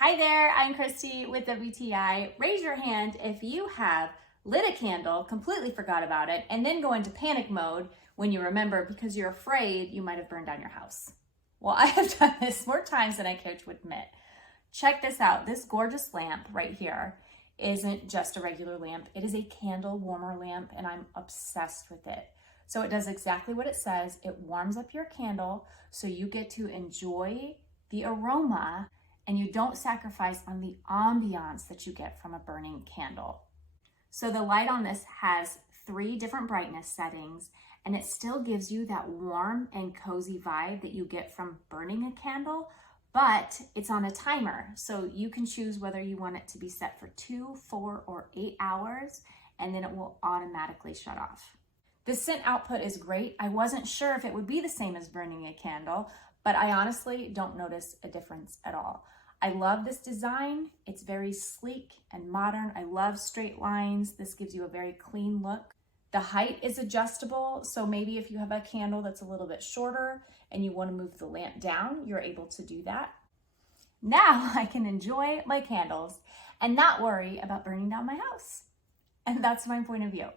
Hi there, I'm Christy with WTI. Raise your hand if you have lit a candle, completely forgot about it, and then go into panic mode when you remember because you're afraid you might have burned down your house. Well, I have done this more times than I care to admit. Check this out. This gorgeous lamp right here isn't just a regular lamp. It is a candle warmer lamp, and I'm obsessed with it. So it does exactly what it says. It warms up your candle so you get to enjoy the aroma and you don't sacrifice on the ambiance that you get from a burning candle. So the light on this has 3 different brightness settings, and it still gives you that warm and cozy vibe that you get from burning a candle, but it's on a timer. So you can choose whether you want it to be set for 2, 4, or 8 hours, and then it will automatically shut off. The scent output is great. I wasn't sure if it would be the same as burning a candle, but I honestly don't notice a difference at all. I love this design. It's very sleek and modern. I love straight lines. This gives you a very clean look. The height is adjustable, so maybe if you have a candle that's a little bit shorter and you want to move the lamp down, you're able to do that. Now I can enjoy my candles and not worry about burning down my house. And that's my point of view.